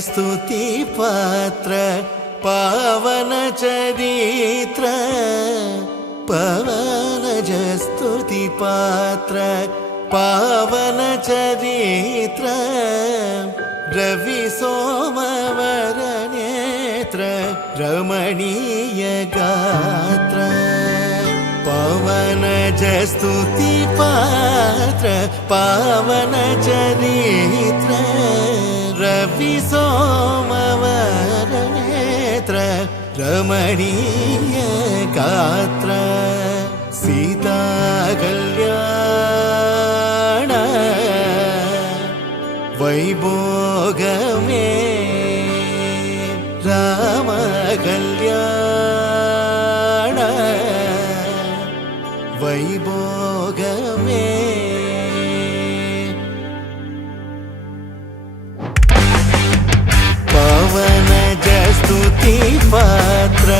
स्तुति पात्र पावन चरित्र पवन स्तुति पात्र पावन चरित्र रवि सोमवर नेत्र रमणीय गात्र पवन स्तुति पात्र पावन चरित्र रवि सोमवर नेत्र रमणीय गात्र सीता कल्याण वैभोगमे राम कल्याण वैभोगमे पवन स्तुति पात्र